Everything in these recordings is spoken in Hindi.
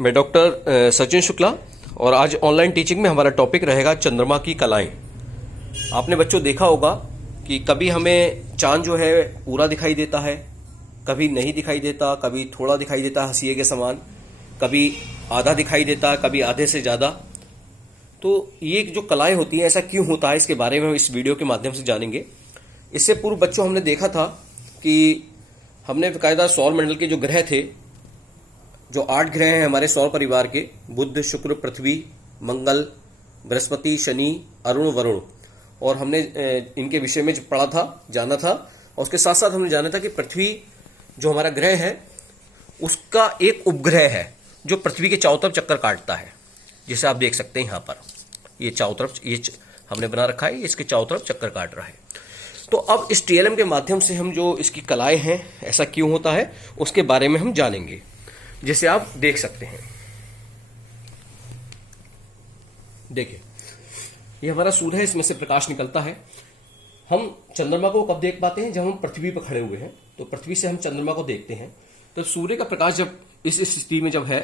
मैं डॉक्टर सचिन शुक्ला और आज ऑनलाइन टीचिंग में हमारा टॉपिक रहेगा चंद्रमा की कलाएं। आपने बच्चों देखा होगा कि कभी हमें चांद जो है पूरा दिखाई देता है, कभी नहीं दिखाई देता, कभी थोड़ा दिखाई देता है हंसिए के समान, कभी आधा दिखाई देता है, कभी आधे से ज़्यादा। तो ये जो कलाएं होती हैं ऐसा क्यों होता है, इसके बारे में हम इस वीडियो के माध्यम से जानेंगे। इससे पूर्व बच्चों हमने देखा था कि हमने बाकायदा सौरमंडल के जो ग्रह थे, जो 8 ग्रह हैं हमारे सौर परिवार के, बुध, शुक्र, पृथ्वी, मंगल, बृहस्पति, शनि, अरुण, वरुण, और हमने इनके विषय में पढ़ा था, जाना था। और उसके साथ साथ हमने जाना था कि पृथ्वी जो हमारा ग्रह है उसका एक उपग्रह है जो पृथ्वी के चारों तरफ चक्कर काटता है, जिसे आप देख सकते हैं यहाँ पर। ये चारों तरफ ये हमने बना रखा है, इसके चारों तरफ चक्कर काट रहा है। तो अब इस टीएलएम के माध्यम से हम जो इसकी कलाएं हैं ऐसा क्यों होता है उसके बारे में हम जानेंगे, जिसे आप देख सकते हैं। देखिए, ये हमारा सूर्य है, इसमें से प्रकाश निकलता है। हम चंद्रमा को कब देख पाते हैं? जब हम पृथ्वी पर खड़े हुए हैं, तो पृथ्वी से हम चंद्रमा को देखते हैं। तो सूर्य का प्रकाश जब इस स्थिति में जब है,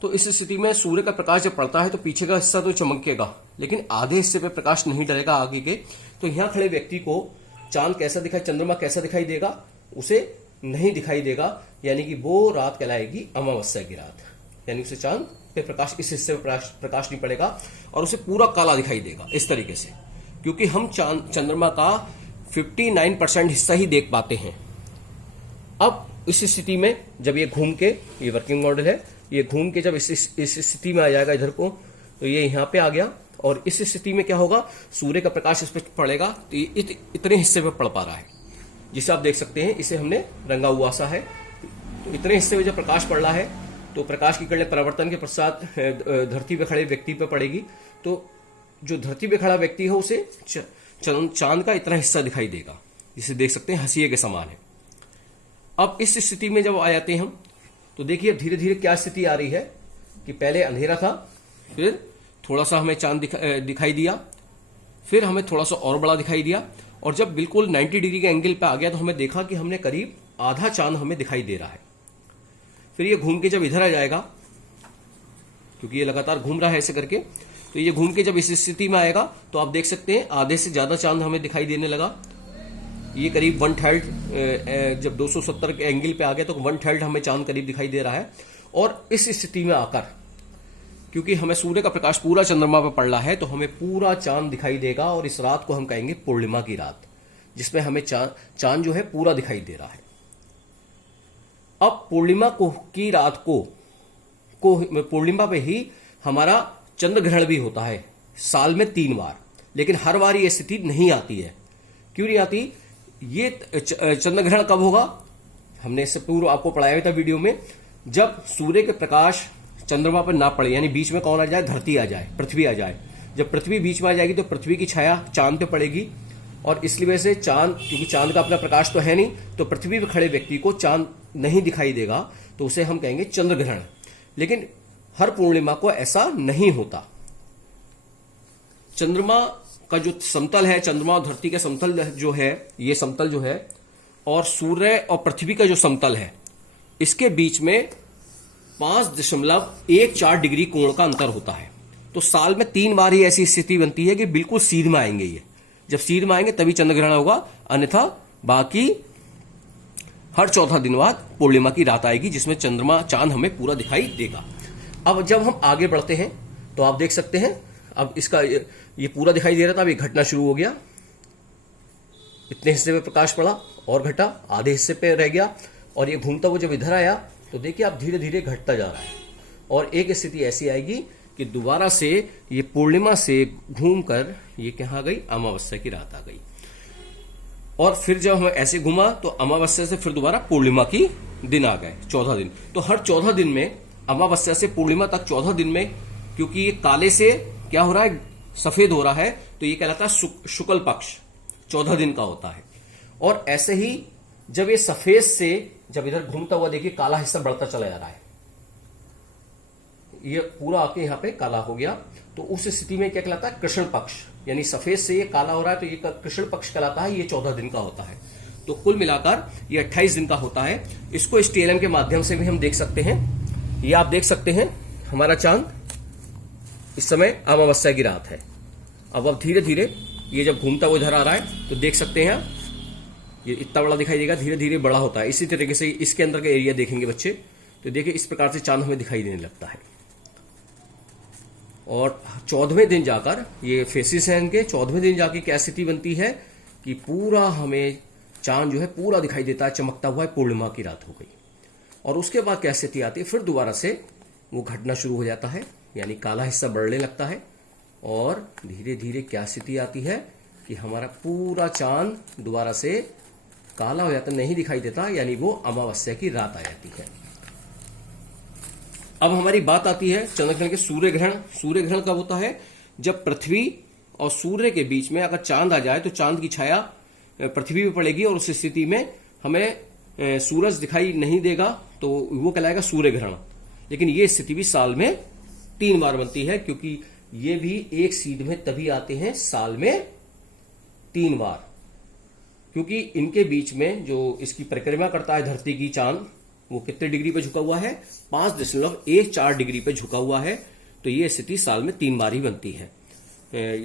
तो इस स्थिति में सूर्य का प्रकाश जब पड़ता है तो पीछे का हिस्सा तो चमकेगा, लेकिन आधे हिस्से पे प्रकाश नहीं डलेगा आगे के। तो यहां खड़े व्यक्ति को चांद कैसा दिखाई, चंद्रमा कैसा दिखाई देगा? उसे नहीं दिखाई देगा, यानी कि वो रात कहलाएगी अमावस्या की रात। यानी उसे चांद पे प्रकाश, इस हिस्से पे प्रकाश नहीं पड़ेगा और उसे पूरा काला दिखाई देगा इस तरीके से, क्योंकि हम चंद्रमा का 59% हिस्सा ही देख पाते हैं। अब इस स्थिति में जब ये घूम के, ये वर्किंग मॉडल है, ये घूम के जब इस स्थिति में आ जाएगा इधर को, तो ये यहां पे आ गया और इस स्थिति में क्या होगा, सूर्य का प्रकाश इस पर पड़ेगा, तो ये इतने हिस्से पे पड़ पा रहा है, जिसे आप देख सकते हैं। इसे हमने रंगा हुआ सा है। तो इतने हिस्से में जब प्रकाश पड़ रहा है तो प्रकाश की किरणें परावर्तन के पश्चात धरती पे खड़े व्यक्ति पे पड़ेगी। तो जो धरती पे खड़ा व्यक्ति है उसे चांद का इतना हिस्सा दिखाई देगा, जिसे देख सकते हैं हंसिए के समान है। अब इस स्थिति में जब आ जाते हैं हम, तो देखिए धीरे धीरे क्या स्थिति आ रही है कि पहले अंधेरा था, फिर थोड़ा सा हमें चांद दिखाई दिया, फिर हमें थोड़ा सा और बड़ा दिखाई दिया, और जब बिल्कुल 90 डिग्री के एंगल पे आ गया तो हमें देखा कि हमने करीब आधा चांद हमें दिखाई दे रहा है। फिर ये घूम के जब इधर आ जाएगा, क्योंकि ये लगातार घूम रहा है ऐसे करके, तो ये घूम के जब इस स्थिति में आएगा तो आप देख सकते हैं आधे से ज्यादा चांद हमें दिखाई देने लगा। ये करीब 1/3, जब 270 के एंगल पे आ गया तो 1/3 हमें चांद करीब दिखाई दे रहा है। और इस स्थिति में आकर, क्योंकि हमें सूर्य का प्रकाश पूरा चंद्रमा पर पड़ रहा है, तो हमें पूरा चांद दिखाई देगा और इस रात को हम कहेंगे पूर्णिमा की रात, जिसमें हमें चांद जो है पूरा दिखाई दे रहा है। अब पूर्णिमा की रात को पूर्णिमा पे ही हमारा चंद्र ग्रहण भी होता है, साल में 3 बार। लेकिन हर बार ये स्थिति नहीं आती है। क्यों नहीं आती? ये चंद्र ग्रहण कब होगा? हमने इससे पूर्व आपको पढ़ाया था वीडियो में, जब सूर्य के प्रकाश चंद्रमा पर ना पड़े, यानी बीच में कौन आ जाए, धरती आ जाए, पृथ्वी आ जाए। जब पृथ्वी बीच में आ जाएगी तो पृथ्वी की छाया चांद पे पड़ेगी, और इसलिए वजह से चांद, क्योंकि चांद का अपना प्रकाश तो है नहीं, तो पृथ्वी पर खड़े व्यक्ति को चांद नहीं दिखाई देगा, तो उसे हम कहेंगे चंद्र ग्रहण। लेकिन हर पूर्णिमा को ऐसा नहीं होता। चंद्रमा का जो समतल है, चंद्रमा और धरती का समतल जो है, ये समतल जो है, और सूर्य और पृथ्वी का जो समतल है, इसके बीच में 5.14 डिग्री कोण का अंतर होता है। तो साल में 3 बार ही ऐसी स्थिति बनती है कि बिल्कुल सीध में आएंगे। ये जब सीध में आएंगे तभी चंद्र ग्रहण होगा, अन्यथा बाकी हर 14 दिन बाद पूर्णिमा की रात आएगी, जिसमें चंद्रमा चांद हमें पूरा दिखाई देगा। अब जब हम आगे बढ़ते हैं तो आप देख सकते हैं, अब इसका ये पूरा दिखाई दे रहा था, अब ये घटना शुरू हो गया। इतने हिस्से पे प्रकाश पड़ा और घटा, आधे हिस्से पे रह गया, और ये घूमता हुआ जब इधर आया तो देखिए आप धीरे धीरे घटता जा रहा है, और एक स्थिति ऐसी आएगी कि दोबारा से ये पूर्णिमा से घूमकर ये कहाँ गई, अमावस्या की रात आ गई। और फिर जब हम ऐसे घुमा तो अमावस्या से फिर दोबारा पूर्णिमा की दिन आ गए, 14 दिन। तो हर 14 दिन में, अमावस्या से पूर्णिमा तक 14 दिन में, क्योंकि ये काले से क्या हो रहा है, सफेद हो रहा है, तो ये कहलाता है शुक्ल पक्ष, 14 दिन का होता है। और ऐसे ही जब ये सफेद से जब इधर घूमता हुआ देखिए काला हिस्सा बढ़ता चला जा रहा है, ये पूरा आके यहां पे काला हो गया, तो उस स्थिति में क्या कहलाता है, कृष्ण पक्ष। यानी सफेद से ये काला हो रहा है तो ये कृष्ण पक्ष कहलाता है, ये 14 दिन का होता है। तो कुल मिलाकर ये 28 दिन का होता है। इसको इस टीएलएम के माध्यम से भी हम देख सकते हैं। ये आप देख सकते हैं हमारा चांद इस समय अमावस्या की रात है। अब धीरे धीरे ये जब घूमता हुआ इधर आ रहा है तो देख सकते हैं ये इतना बड़ा दिखाई देगा, धीरे धीरे बड़ा होता है। इसी तरीके से इसके अंदर का एरिया देखेंगे बच्चे तो देखिए इस प्रकार से चांद हमें दिखाई देने लगता है। और 14वें दिन जाकर ये फेसिस है इनके, 14वें दिन जाके क्या स्थिति बनती है कि पूरा हमें चांद जो है पूरा दिखाई देता है, चमकता हुआ है, पूर्णिमा की रात हो गई। और उसके बाद क्या स्थिति आती है, फिर दोबारा से वो घटना शुरू हो जाता है, यानी काला हिस्सा बढ़ने लगता है और धीरे धीरे क्या स्थिति आती है कि हमारा पूरा चांद दोबारा से काला हो जाता, नहीं दिखाई देता, यानी वो अमावस्या की रात आ जाती है। अब हमारी बात आती है चंद्रग्रहण के सूर्य ग्रहण। सूर्य ग्रहण कब होता है, जब पृथ्वी और सूर्य के बीच में अगर चांद आ जाए तो चांद की छाया पृथ्वी पर पड़ेगी और उस स्थिति में हमें सूरज दिखाई नहीं देगा, तो वो कहलाएगा सूर्य ग्रहण। लेकिन ये स्थिति भी साल में 3 बार बनती है, क्योंकि ये भी एक सीध में तभी आते हैं साल में 3 बार, क्योंकि इनके बीच में जो इसकी परिक्रमा करता है धरती की चांद, वो कितने डिग्री पे झुका हुआ है, 5.14 डिग्री पे झुका हुआ है। तो ये स्थिति साल में 3 बार ही बनती है।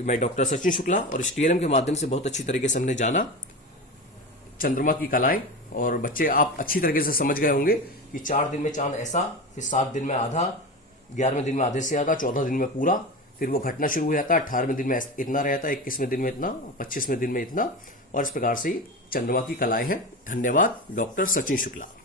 मैं डॉक्टर सचिन शुक्ला और इस TLM के माध्यम से बहुत अच्छी तरीके से हमने जाना चंद्रमा की कलाएं। और बच्चे आप अच्छी तरीके से समझ गए होंगे कि 4 दिन में चांद ऐसा, फिर 7 दिन में आधा, 11वें दिन में आधे से आधा, 14 दिन में पूरा, फिर वो घटना शुरू हो जाता है, 18वें दिन में इतना रहता है, 21वें दिन में इतना, 25वें दिन में इतना, और इस प्रकार से चंद्रमा की कलाएं हैं। धन्यवाद, डॉक्टर सचिन शुक्ला।